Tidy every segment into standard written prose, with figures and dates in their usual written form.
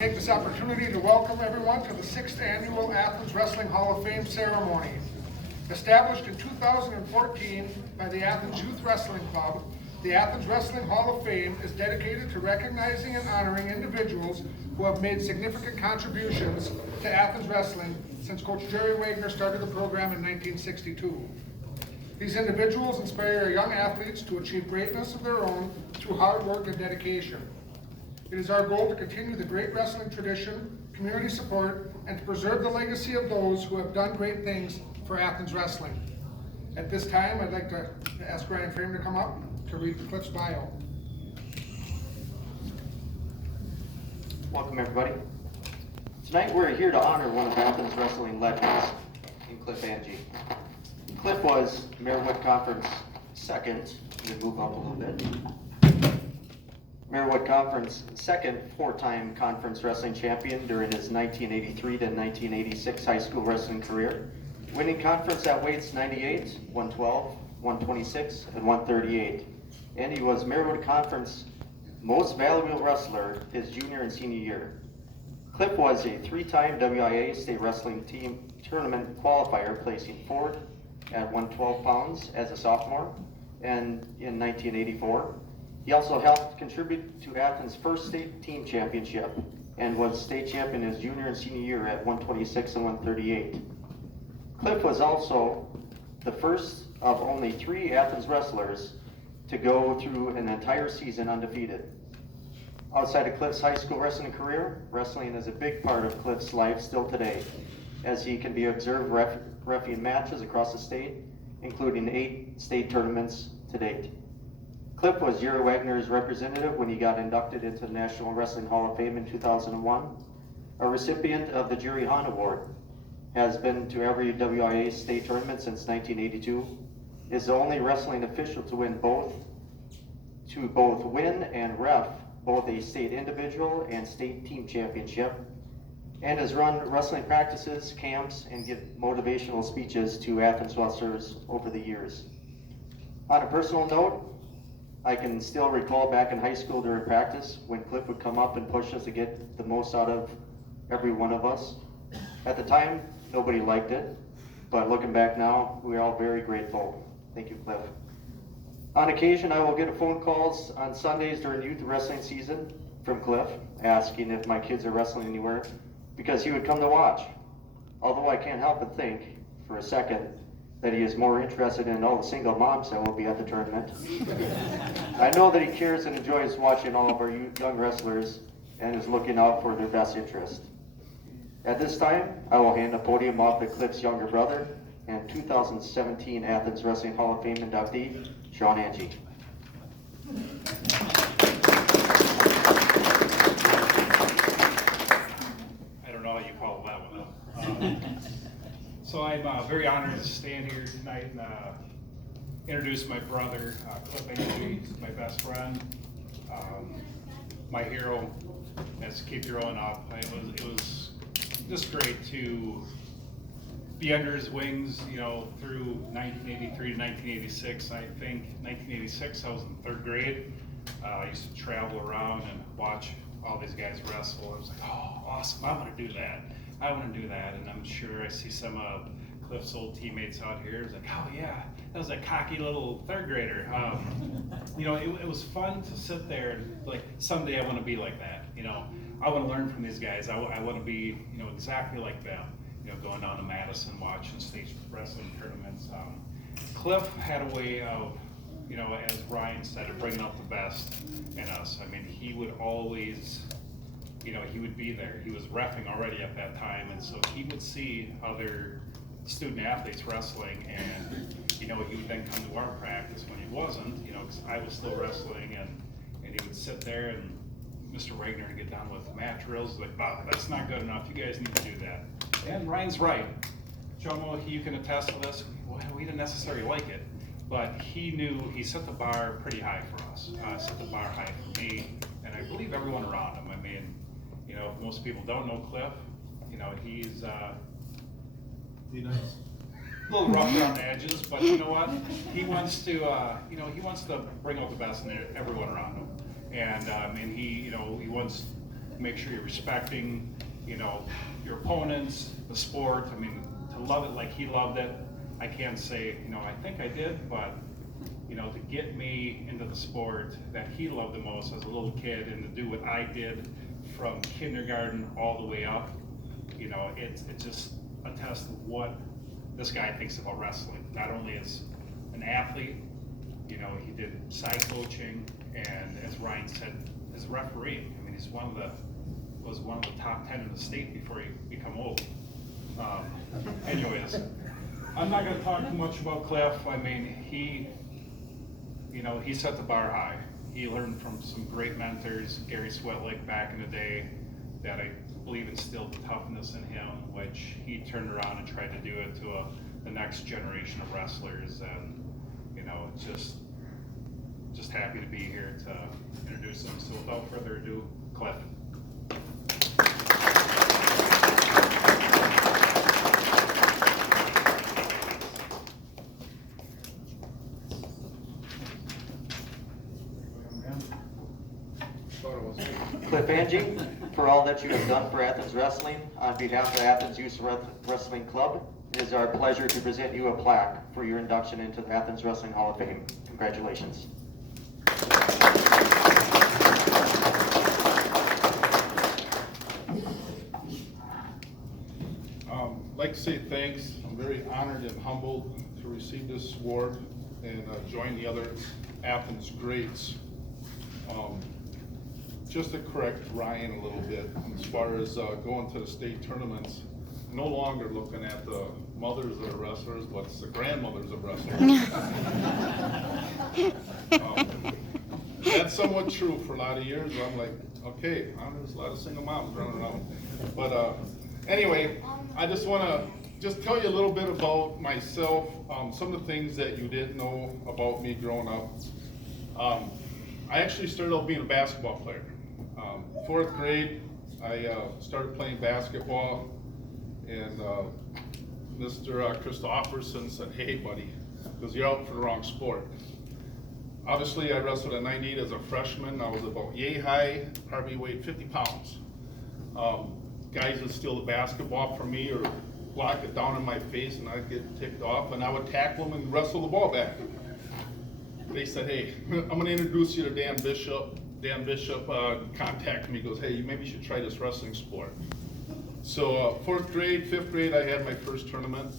Take this opportunity to welcome everyone to the 6th Annual Athens Wrestling Hall of Fame ceremony. Established in 2014 by the Athens Youth Wrestling Club, the Athens Wrestling Hall of Fame is dedicated to recognizing and honoring individuals who have made significant contributions to Athens wrestling since Coach Jerry Wagner started the program in 1962. These individuals inspire young athletes to achieve greatness of their own through hard work and dedication. It is our goal to continue the great wrestling tradition, community support, and to preserve the legacy of those who have done great things for Athens wrestling. At this time, I'd like to ask Ryan Frame to come up to read Cliff's bio. Welcome, everybody. Tonight we're here to honor one of Athens wrestling legends in Cliff Ange. Cliff was Marywood Conference second. Let me move up a little bit. Marywood Conference second four-time conference wrestling champion during his 1983 to 1986 high school wrestling career, winning conference at weights 98, 112, 126, and 138. And he was Marywood Conference most valuable wrestler his junior and senior year. Cliff was a three-time WIA state wrestling team tournament qualifier, placing fourth at 112 pounds as a sophomore and in 1984. He also helped contribute to Athens' first state team championship and was state champion his junior and senior year at 126 and 138. Cliff was also the first of only 3 Athens wrestlers to go through an entire season undefeated. Outside of Cliff's high school wrestling career, wrestling is a big part of Cliff's life still today, as he can be observed reffing matches across the state, including 8 state tournaments to date. Cliff was Jerry Wagner's representative when he got inducted into the National Wrestling Hall of Fame in 2001, a recipient of the Jerry Hahn Award, has been to every WIA state tournament since 1982, is the only wrestling official to both win and ref both a state individual and state team championship, and has run wrestling practices, camps, and give motivational speeches to Athens wrestlers over the years. On a personal note, I can still recall back in high school during practice when Cliff would come up and push us to get the most out of every one of us. At the time, nobody liked it, but looking back now, we're all very grateful. Thank you, Cliff. On occasion, I will get phone calls on Sundays during youth wrestling season from Cliff, asking if my kids are wrestling anywhere, because he would come to watch. Although I can't help but think, for a second, that he is more interested in all the single moms that will be at the tournament. I know that he cares and enjoys watching all of our young wrestlers and is looking out for their best interest. At this time, I will hand the podium off to Cliff's younger brother and 2017 Athens Wrestling Hall of Fame inductee, Sean Ange. I don't know how you call that one up. So I'm very honored to stand here tonight and introduce my brother, Cliff Ange, my best friend, my hero. As keep growing up, it was just great to be under his wings, through 1983 to 1986. I think 1986 I was in 3rd grade. I used to travel around and watch all these guys wrestle. I was like, oh, awesome! I want to do that. I want to do that. And I'm sure I see some of Cliff's old teammates out here. It's like, oh yeah, that was a cocky little 3rd grader. It was fun to sit there and like, someday I want to be like that. I want to learn from these guys. I want to be, exactly like them. Going down to Madison, watching state wrestling tournaments. Cliff had a way of, as Ryan said, of bringing out the best in us. I mean, he would always, he would be there. He was reffing already at that time, and so he would see other student athletes wrestling, and he would then come to our practice when he wasn't, because I was still wrestling, and he would sit there and Mr. Wagner to get down with mat drills, like, wow, that's not good enough. You guys need to do that. And Ryan's right. Jomo, you can attest to this. Well, we didn't necessarily like it, but he knew he set the bar pretty high for us. Set the bar high for me, and I believe everyone around him. I mean, if most people don't know Cliff, he's Be nice. a little rough around the edges, but you know what? He wants to bring out the best in everyone around him. And he wants make sure you're respecting, your opponents, the sport. I mean, to love it like he loved it, I can't say, I think I did, but, to get me into the sport that he loved the most as a little kid and to do what I did from kindergarten all the way up, it just attests to what this guy thinks about wrestling. Not only as an athlete, he did side coaching, and as Ryan said, as a referee. I mean, was one of the top 10 in the state before he became old. Anyways, I'm not gonna talk too much about Cliff. I mean, he set the bar high. He learned from some great mentors, Gary Swetlick back in the day, that I believe instilled toughness in him, which he turned around and tried to do it to the next generation of wrestlers. And just happy to be here to introduce him. So without further ado, Cliff. Cliff Ange, for all that you have done for Athens Wrestling, on behalf of Athens Youth Wrestling Club, it is our pleasure to present you a plaque for your induction into the Athens Wrestling Hall of Fame. Congratulations. I'd like to say thanks. I'm very honored and humbled to receive this award and join the other Athens greats. Just to correct Ryan a little bit, as far as going to the state tournaments, no longer looking at the mothers of the wrestlers, but it's the grandmothers of wrestlers. That's somewhat true for a lot of years. I'm like, okay, there's a lot of single moms running around. But anyway, I just want to just tell you a little bit about myself, some of the things that you didn't know about me growing up. I actually started out being a basketball player. 4th grade, I started playing basketball, and Mr. Christopherson said, hey buddy, because you're out for the wrong sport. Obviously, I wrestled at 98 as a freshman. I was about yay high, probably weighed 50 pounds. Guys would steal the basketball from me or block it down in my face, and I'd get ticked off, and I would tackle them and wrestle the ball back. They said, hey, I'm going to introduce you to Dan Bishop. Dan Bishop contacted me, goes, hey, maybe you should try this wrestling sport. So 4th grade, 5th grade, I had my first tournament,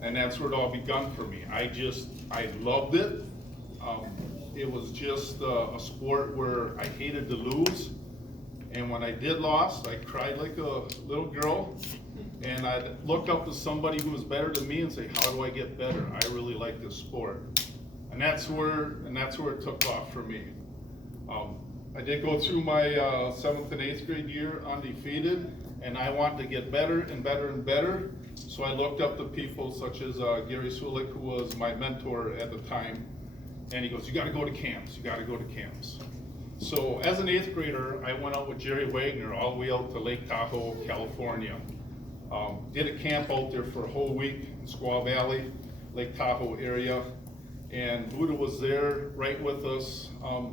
and that's where it all begun for me. I loved it. It was just a sport where I hated to lose, and when I did lose, I cried like a little girl, and I'd look up to somebody who was better than me and say, how do I get better? I really like this sport. And that's where it took off for me. I did go through my 7th and 8th grade year undefeated, and I wanted to get better and better and better. So I looked up to people such as Gary Swetlick, who was my mentor at the time, and he goes, you got to go to camps. You got to go to camps. So as an 8th grader, I went out with Jerry Wagner all the way out to Lake Tahoe, California. Did a camp out there for a whole week in Squaw Valley, Lake Tahoe area. And Buddha was there right with us. I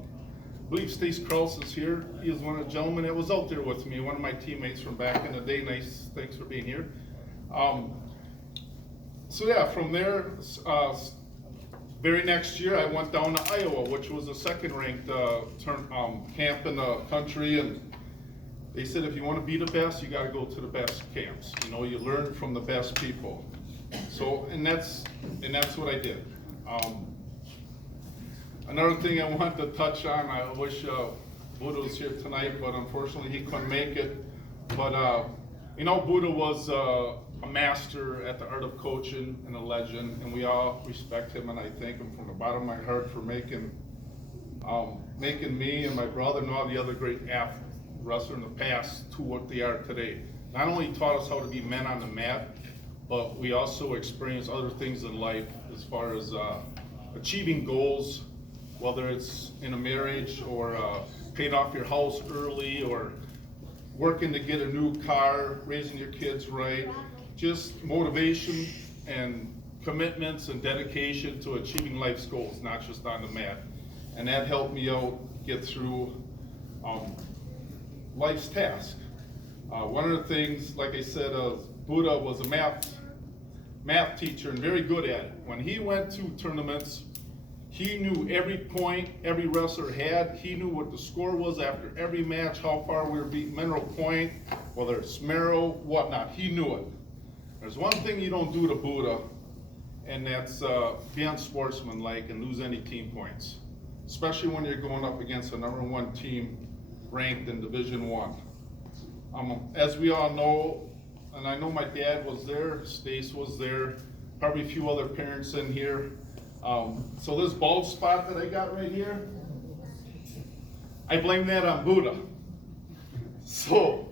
believe Stace Krause is here. He was one of the gentlemen that was out there with me, one of my teammates from back in the day. Nice, thanks for being here. So yeah, from there, very next year I went down to Iowa, which was the 2nd ranked camp in the country, and they said if you want to be the best, you got to go to the best camps. You learn from the best people. So and that's what I did. Another thing I want to touch on, I wish Buddha was here tonight, but unfortunately he couldn't make it. But Buddha was a master at the art of coaching and a legend, and we all respect him, and I thank him from the bottom of my heart for making me and my brother and all the other great wrestlers in the past to what they are today. Not only taught us how to be men on the mat, but we also experienced other things in life as far as achieving goals, whether it's in a marriage or paying off your house early or working to get a new car, raising your kids right, just motivation and commitments and dedication to achieving life's goals, not just on the mat. And that helped me out get through life's task. One of the things, like I said, Buddha was a math teacher and very good at it. When he went to tournaments, he knew every point every wrestler had. He knew what the score was after every match, how far we were beating Mineral Point, whether it's Merrill, whatnot. He knew it. There's one thing you don't do to Buddha, and that's be unsportsmanlike and lose any team points, especially when you're going up against a #1 team ranked in Division I. As we all know, and I know my dad was there, Stace was there, probably a few other parents in here. So this bald spot that I got right here, I blame that on Buddha. So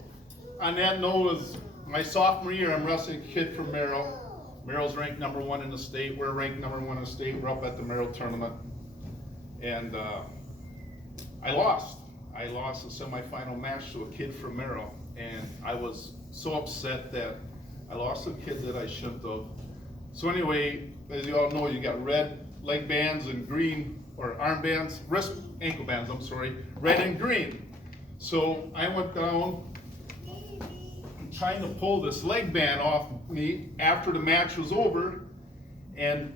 on that note, was my sophomore year, I'm wrestling a kid from Merrill. Merrill's ranked #1 in the state. We're ranked #1 in the state. We're up at the Merrill tournament. And I lost. I lost the semifinal match to a kid from Merrill. And I was so upset that I lost a kid that I shouldn't have. So anyway, as you all know, you got red leg bands and green, or armbands, ankle bands, I'm sorry, red and green. So I went down trying to pull this leg band off me after the match was over, and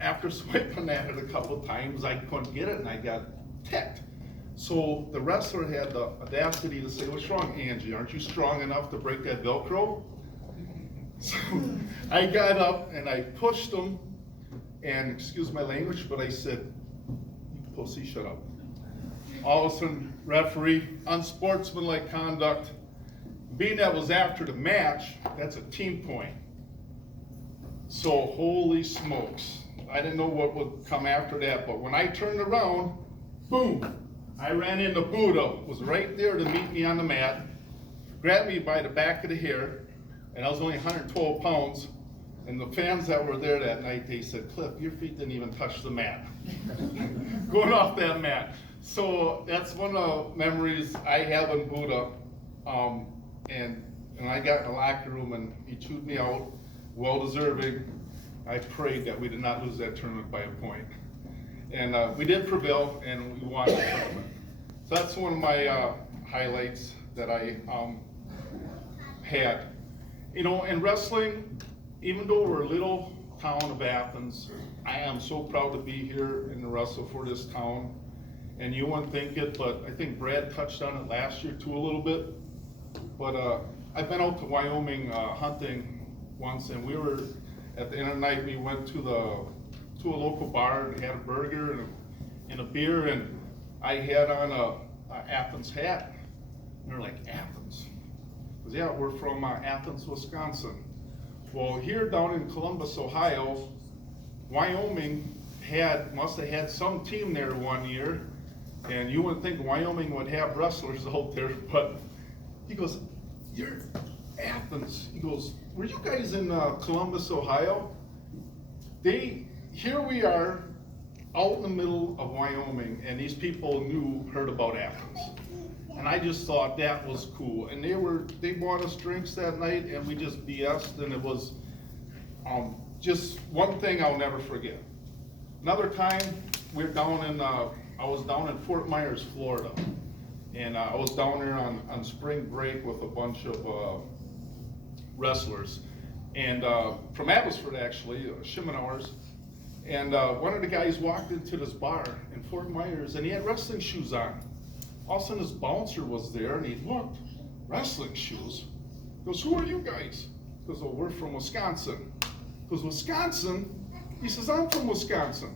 after swiping at it a couple of times, I couldn't get it and I got ticked. So the wrestler had the audacity to say, "What's wrong, Angie? Aren't you strong enough to break that Velcro?" So I got up and I pushed him, and excuse my language, but I said, "You pussy, shut up." All of a sudden, referee, unsportsmanlike conduct. Being that was after the match, that's a team point. So holy smokes. I didn't know what would come after that, but when I turned around, boom, I ran into Buddha, was right there to meet me on the mat, grabbed me by the back of the hair, and I was only 112 pounds, and the fans that were there that night, they said, "Cliff, your feet didn't even touch the mat." Going off that mat. So that's one of the memories I have in Buddha. And I got in the locker room and he chewed me out, well deserving. I prayed that we did not lose that tournament by a point. And we did prevail and we won the tournament. So that's one of my highlights that I had. You know, in wrestling, even though we're a little town of Athens, I am so proud to be here in the wrestle for this town. And you wouldn't think it, but I think Brad touched on it last year too a little bit. But I've been out to Wyoming hunting once, and we were at the end of the night. We went to a local bar and had a burger and a beer, and I had on a Athens hat. And they're like, "Athens?" Because yeah, we're from Athens, Wisconsin. Well, here down in Columbus, Ohio, Wyoming must have had some team there one year, and you wouldn't think Wyoming would have wrestlers out there, but he goes, "You're Athens." He goes, "Were you guys in Columbus, Ohio?" Here we are out in the middle of Wyoming, and these people heard about Athens. And I just thought that was cool. And they bought us drinks that night, and we just BS'd, and it was just one thing I'll never forget. Another time, I was down in Fort Myers, Florida. And I was down there on spring break with a bunch of wrestlers, and from Abbotsford actually, Shimenauers. And one of the guys walked into this bar in Fort Myers, and he had wrestling shoes on. All of a sudden, this bouncer was there, and he looked, "Wrestling shoes?" He goes, "Who are you guys?" He goes, "Oh, we're from Wisconsin." He goes, "Wisconsin?" He says, "I'm from Wisconsin."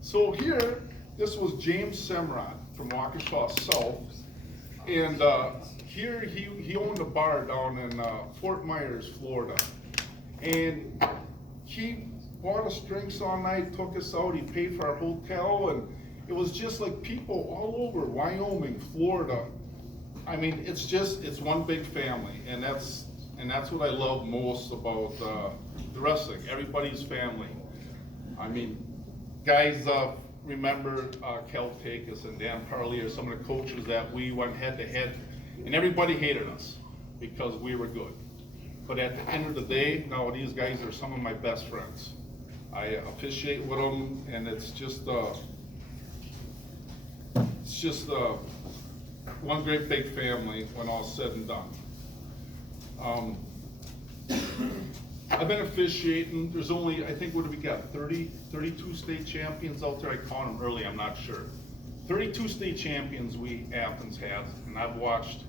So here, this was James Semrod from Waukesha South, and here he owned a bar down in Fort Myers, Florida, and he bought us drinks all night, took us out, he paid for our hotel, and it was just like people all over Wyoming, Florida. I mean, it's one big family, and that's what I love most about the wrestling. Everybody's family. I mean, guys remember Kel Takis and Dan Parley are some of the coaches that we went head to head, and everybody hated us because we were good. But at the end of the day, now these guys are some of my best friends. I officiate with them, and it's just one great big family when all's said and done. I've been officiating, there's only, I think, what do we got, 32 state champions out there? I counted them early, I'm not sure. 32 state champions Athens has, and I've watched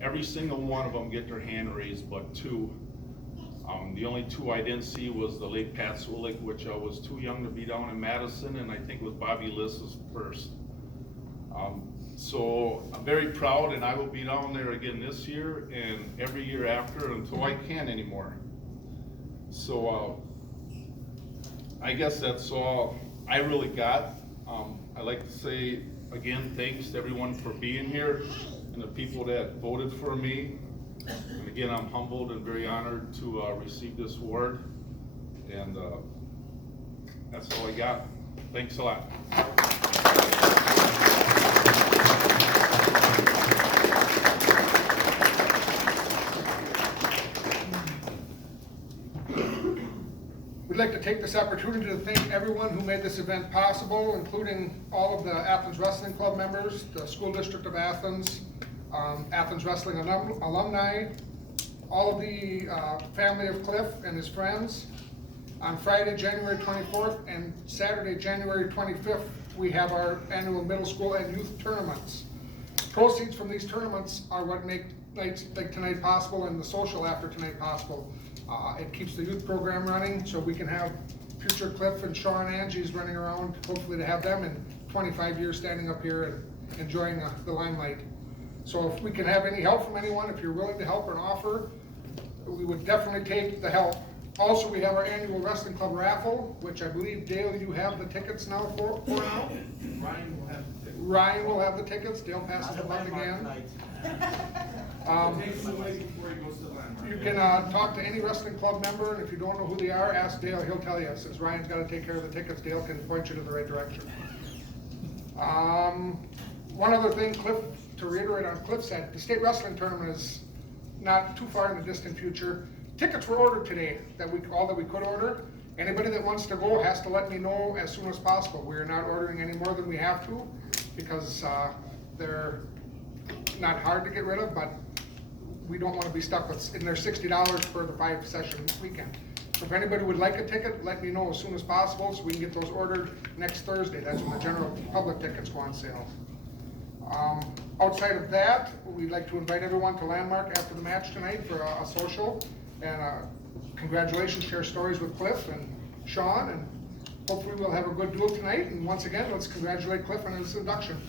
every single one of them get their hand raised but two. The only two I didn't see was the late Pat Swillig, which I was too young to be down in Madison, and I think it was Bobby Lissa's first. So I'm very proud, and I will be down there again this year and every year after until I can't anymore. So I guess that's all I really got. I'd like to say again, thanks to everyone for being here and the people that voted for me. And again, I'm humbled and very honored to receive this award. And that's all I got. Thanks a lot. We'd like to take this opportunity to thank everyone who made this event possible, including all of the Athens Wrestling Club members, the School District of Athens, Athens Wrestling alumni, all of the family of Cliff and his friends. On Friday, January 24th and Saturday, January 25th, we have our annual middle school and youth tournaments. Proceeds from these tournaments are what make nights like tonight possible and the social after tonight possible. It keeps the youth program running so we can have future Cliff and Sean and Ange's running around, hopefully to have them in 25 years standing up here and enjoying the limelight. So if we can have any help from anyone, if you're willing to help or offer, we would definitely take the help. Also, we have our annual wrestling club raffle, which I believe, Dale, you have the tickets now for now? Ryan will have the tickets. Ryan will have the tickets. Dale passes the buck again. Takes him away before he goes to the landmark. You can talk to any wrestling club member, and if you don't know who they are, ask Dale. He'll tell you. Since Ryan's got to take care of the tickets, Dale can point you to the right direction. One other thing, Cliff, to reiterate on Cliff's side, the state wrestling tournament is not too far in the distant future. Tickets were ordered today, all that we could order. Anybody that wants to go has to let me know as soon as possible. We are not ordering any more than we have to because they're not hard to get rid of, but we don't want to be stuck with, and they're $60 for the 5-session weekend. So if anybody would like a ticket, let me know as soon as possible so we can get those ordered next Thursday. That's when the general public tickets go on sale. Outside of that, we'd like to invite everyone to Landmark after the match tonight for a social. And congratulations, share stories with Cliff and Sean, and hopefully we'll have a good duel tonight. And once again, let's congratulate Cliff on his induction.